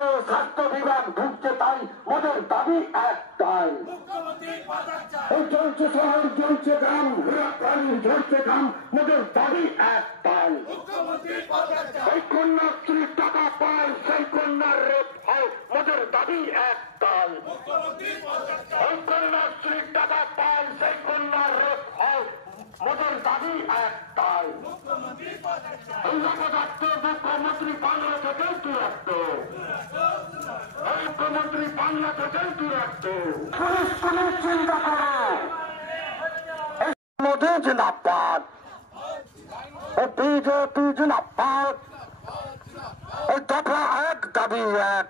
স্বাস্থ্য বিভাগ ঢুকছে তাই মোদের দাবি একটাই। এই চলছে শহর চলছে গ্রাম, প্রাণী ঝরছে গ্রাম, মোদের দাবি একটাই। এই কন্যাশ্রীর টাকা পায় সেই কন্যার রেপ হয়, মোদের দাবি একটাই। এই কন্যাশ্রীর টাকা পায় সেই কন্যার রেপ হয়, মোদের দাবি একটাই। এই অপদার্থ মুখ্যমন্ত্রী বাংলা থেকে দূরত্ব, মুখ্যমন্ত্রী বাংলা থেকে দূরত্ব। পুলিশ পুলিশ চিন্তা করো মোদী জিন্দাবাদ, বিজেপি জিন্দাবাদ। এই দফা এক দাবি এক,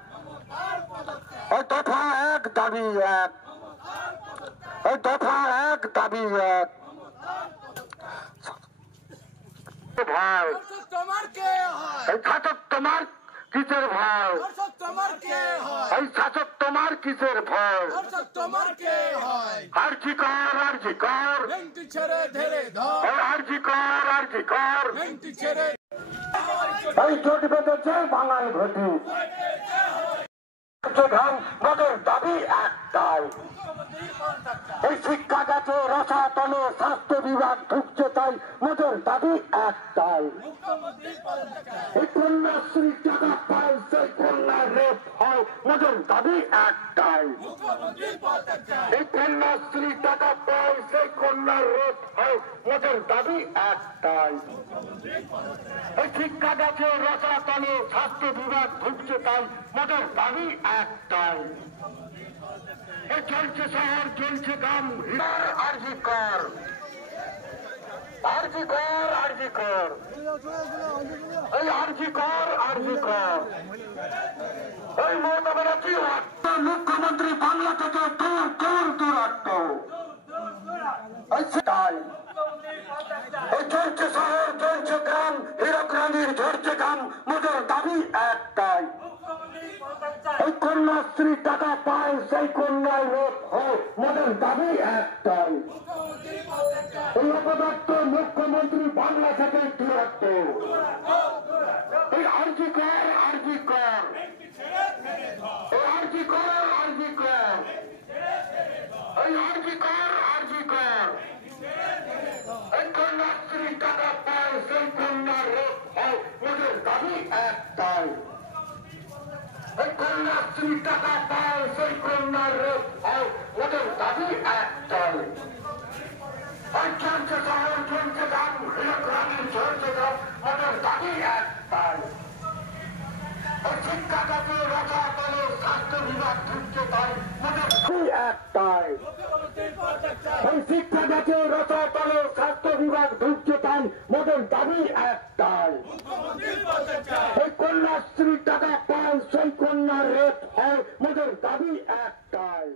এই দফা এক দাবি এক, এই দফা এক দাবি এক। ভাই তোমার কে হয়? এই শাসক তোমার কিসের ভয়? তোমার কে হয়? এই শাসক তোমার কিসের ভয়? তোমার কে হয়? আরজি কর, আরজি কর, ভেঙ্গি ছেড়ে ধরে ধর, আরজি কর, আরজি কর। ভেঙ্গি ছেড়ে এই জোট বেঁধেছে বাঙাল ঘটি, মোদের দাবি একটাই। এই শিক্ষা গেছে রসাতলে, স্বাস্থ্য বিভাগ ঢুকছে তাই মোদের দাবি একটাই। এই কন্যাশ্রী টাকা পায় সেই কন্যার রেপ হয়, মোদের দাবি একটাই। এই কন্যাশ্রী টাকা পায় সেই কন্যার রেপ হয়, মোদের দাবি একটাই। এই শিক্ষা গেছে রসাতলে, স্বাস্থ্য বিভাগ ঢুকছে তাই মোদের দাবি একটাই। এই চলছে শহর চলছে গ্রাম, আরজি কর, আরজি কর, আরজি কর, এই আরজি কর, আরজি কর। এই মমতা ব্যানার্জি মুখ্যমন্ত্রী বাংলা থেকে দূর দূর দূরত্ব। এই সেটাই, এই চলছে শহর চলছে গ্রাম, হীরক রানীর ঝরছে গ্রাম, মোদের দাবি একটাই। এই কন্যাশ্রী টাকা পায় সেই কন্যার রেপ হয়, মোদের দাবি একটাই। এই অপদার্থ মুখ্যমন্ত্রী বাংলা থেকে দূরত্ব। এই আরজি কর, আরজি কর, এই আরজি কর, আরজি কর, এই আরজি কর, আরজি কর। এই কন্যাশ্রী টাকা পায় সেই কন্যার রেপ হয়, মোদের দাবি একটাই। এই কন্যাশ্রী টাকা পায় সেই কন্যার রেপ হয়, মোদের দাবি একটাই। এই চলছে শহর চলছে গ্রাম, হীরক রানীর ঝরছে গ্রাম, মোদের দাবি একটাই। এই শিক্ষা গেছে রসাতলে, স্বাস্থ্য বিভাগ ঢুকছে তাই মোদের দাবি একটাই। এই শিক্ষা গেছে রসাতলে, স্বাস্থ্য বিভাগ ঢুকছে তাই মোদের দাবি একটাই। এই কন্যাশ্রী টাকা পায় সেই কন্যার রেপ হয়, মোদের দাবি একটাই।